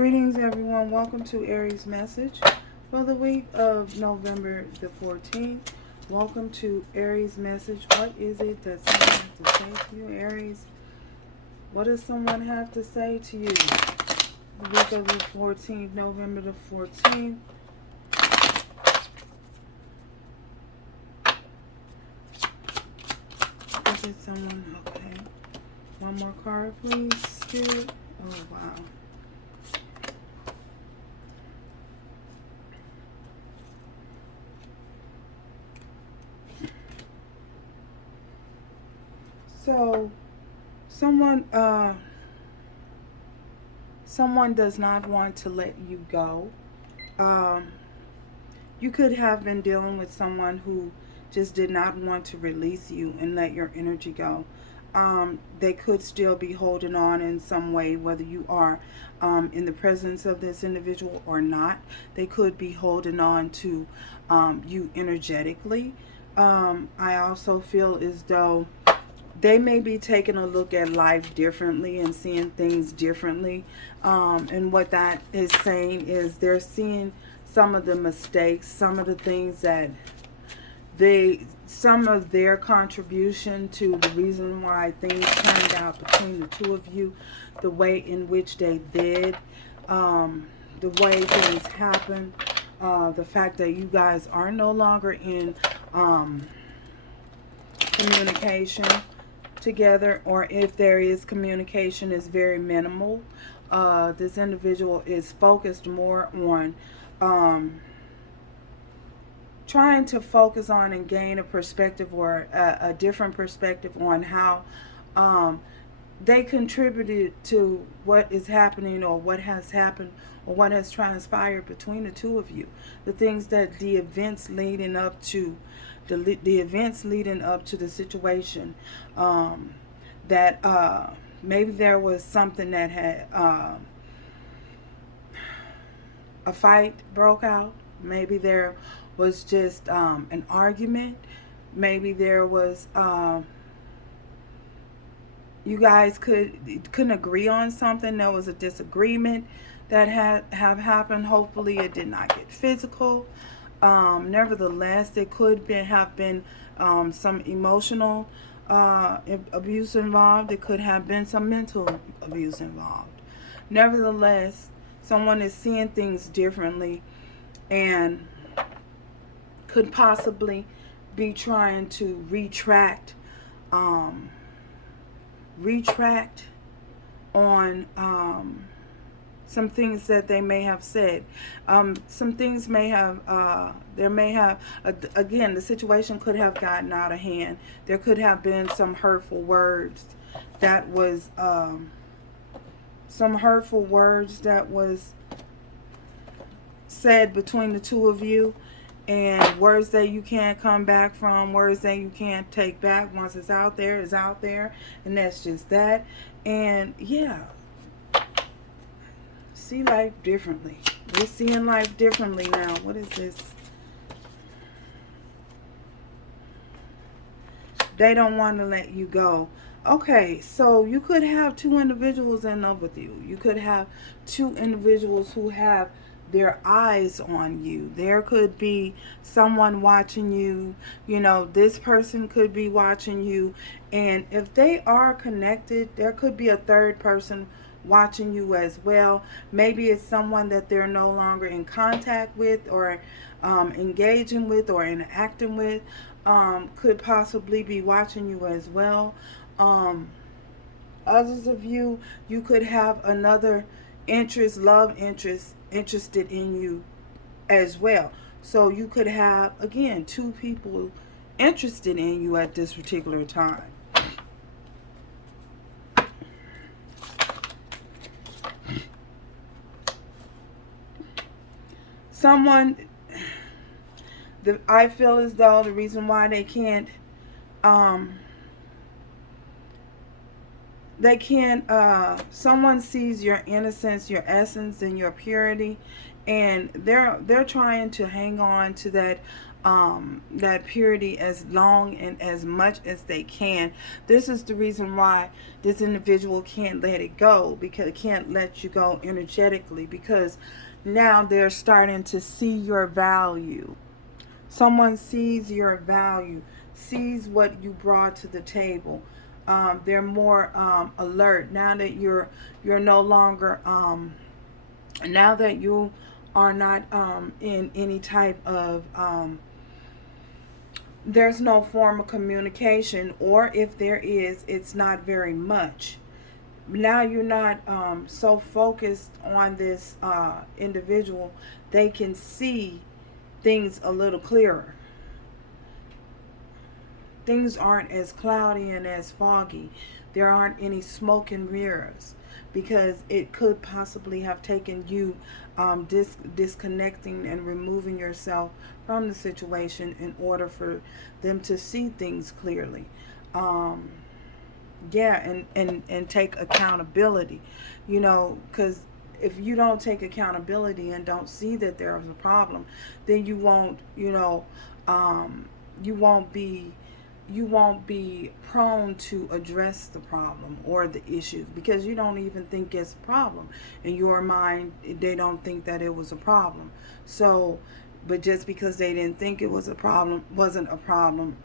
Greetings, everyone. Welcome to Aries message for the week of November the 14th. Welcome to Aries message. What is it that someone has to say to you, Aries? What does someone have to say to you? The week of the 14th, November the 14th. Is it someone? Okay. One more card, please, Spirit. Oh, wow. So, someone does not want to let you go. You could have been dealing with someone who just did not want to release you and let your energy go. They could still be holding on in some way, whether you are in the presence of this individual or not. They could be holding on to you energetically. I also feel as though they may be taking a look at life differently and seeing things differently. And what that is saying is they're seeing some of the mistakes, some of the things that some of their contribution to the reason why things turned out between the two of you, the way in which they did, the way things happened, the fact that you guys are no longer in communication together, or if there is communication, is very minimal. This individual is focused more on trying to focus on and gain a perspective, or a different perspective on how they contributed to what is happening, or what has happened, or what has transpired between the two of you. The things that the events leading up to the events leading up to the situation, that maybe there was something that had a fight broke out. Maybe there was just an argument. Maybe there was you guys couldn't agree on something. There was a disagreement that have happened. Hopefully it did not get physical. Nevertheless, there could have been some emotional abuse involved. There could have been some mental abuse involved. Nevertheless, someone is seeing things differently and could possibly be trying to retract on some things that they may have said. Some things may have, again, the situation could have gotten out of hand. There could have been some hurtful words that was, said between the two of you, and words that you can't come back from, words that you can't take back. Once it's out there, it's out there, and that's just that. And yeah, see life differently. We're seeing life differently now. What is this? They don't want to let you go. Okay, so you could have two individuals in love with you. You could have two individuals who have their eyes on you. There could be someone watching you. You know, this person could be watching you. And if they are connected, there could be a third person watching you as well. Maybe it's someone that they're no longer in contact with, or engaging with, or interacting with, could possibly be watching you as well. Others of you could have another love interest interested in you as well. So you could have, again, two people interested in you at this particular time. Someone, I feel as though the reason why they can't they can, someone sees your innocence, your essence, and your purity, and they're trying to hang on to that purity as long and as much as they can. This is the reason why this individual can't let it go, because it can't let you go energetically, because now they're starting to see your value. Someone sees your value, sees what you brought to the table. They're more alert now that you're no longer now that you are not in any type of there's no form of communication, or if there is, it's not very much. Now you're not so focused on this individual. They can see things a little clearer. Things aren't as cloudy and as foggy. There aren't any smoke and mirrors, because it could possibly have taken you disconnecting and removing yourself from the situation in order for them to see things clearly. Yeah, and take accountability, because if you don't take accountability and don't see that there is a problem, then you won't, you won't be prone to address the problem or the issues, because you don't even think it's a problem. In your mind, they don't think that it was a problem. So, but just because they didn't think it was a problem, wasn't a problem,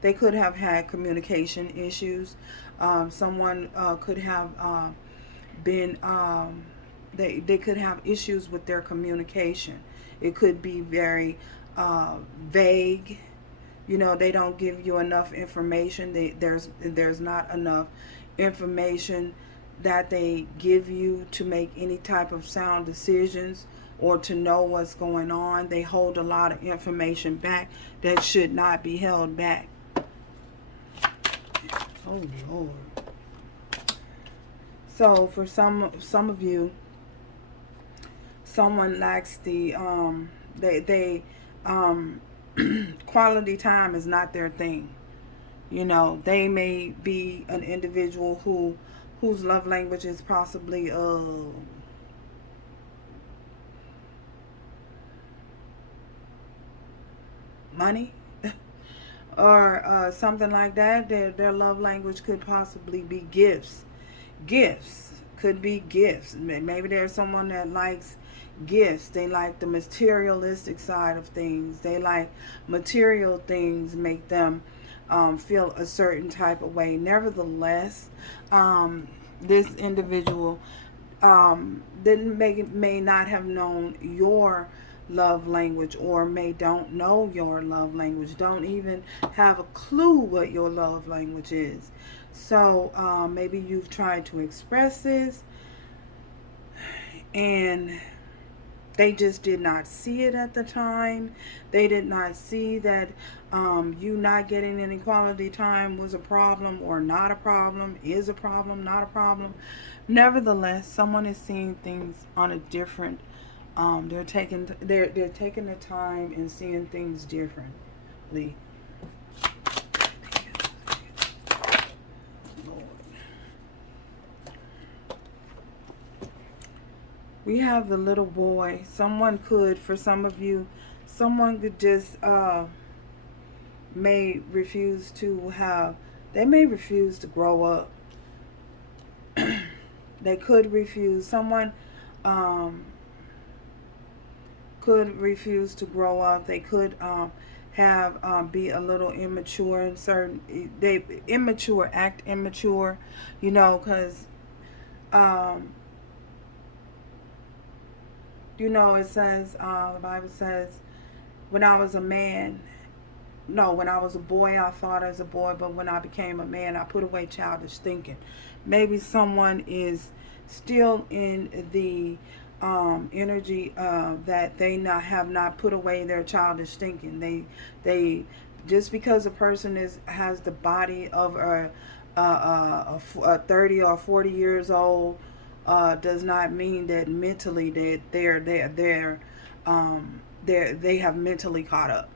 they could have had communication issues. Someone could have been, they could have issues with their communication. It could be very vague. They don't give you enough information. There's not enough information that they give you to make any type of sound decisions or to know what's going on. They hold a lot of information back that should not be held back. Oh Lord. So for some of you, someone lacks the quality time is not their thing. They may be an individual whose love language is possibly money or something like that. Their love language could possibly be gifts. Gifts could be gifts. Maybe there's someone that likes gifts. They like the materialistic side of things. They like material things make them feel a certain type of way. Nevertheless, this individual may not have known your love language, or don't know your love language, don't even have a clue what your love language is. So maybe you've tried to express this and they just did not see it at the time. They did not see that you not getting any quality time was a problem, or not a problem, is a problem, not a problem. Nevertheless, someone is seeing things on a different. They're taking the time and seeing things differently. We have the little boy. Someone could, for some of you, someone could just may refuse to have. They may refuse to grow up. They could refuse. Someone could refuse to grow up. They could have be a little immature in certain. They act immature, because. It says, the Bible says, when I was a boy, I thought as a boy, but when I became a man, I put away childish thinking. Maybe someone is still in the energy that they have not put away their childish thinking. They just because a person has the body of a 30 or 40 years old, does not mean that mentally they have mentally caught up.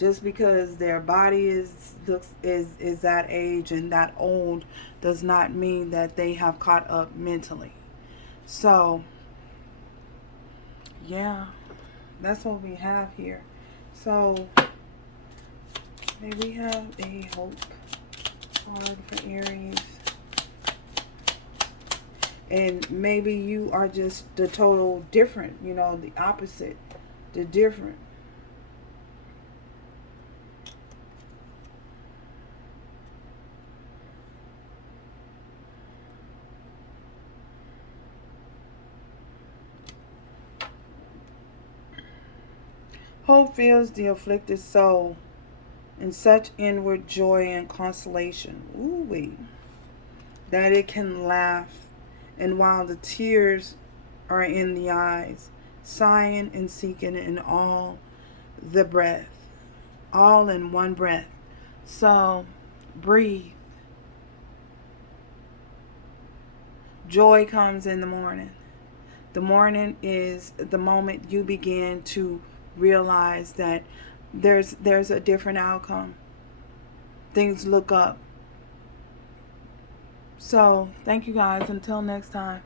Just because their body is that age and that old does not mean that they have caught up mentally. So, yeah, that's what we have here. So, may we have a hope card for Aries. And maybe you are just the total different, you know, the opposite, the different. Hope fills the afflicted soul in such inward joy and consolation. Ooh-wee. That it can laugh, and while the tears are in the eyes, sighing and seeking in all the breath, all in one breath. So breathe. Joy comes in the morning. The morning is the moment you begin to realize that there's a different outcome. Things look up. So thank you guys. Until next time.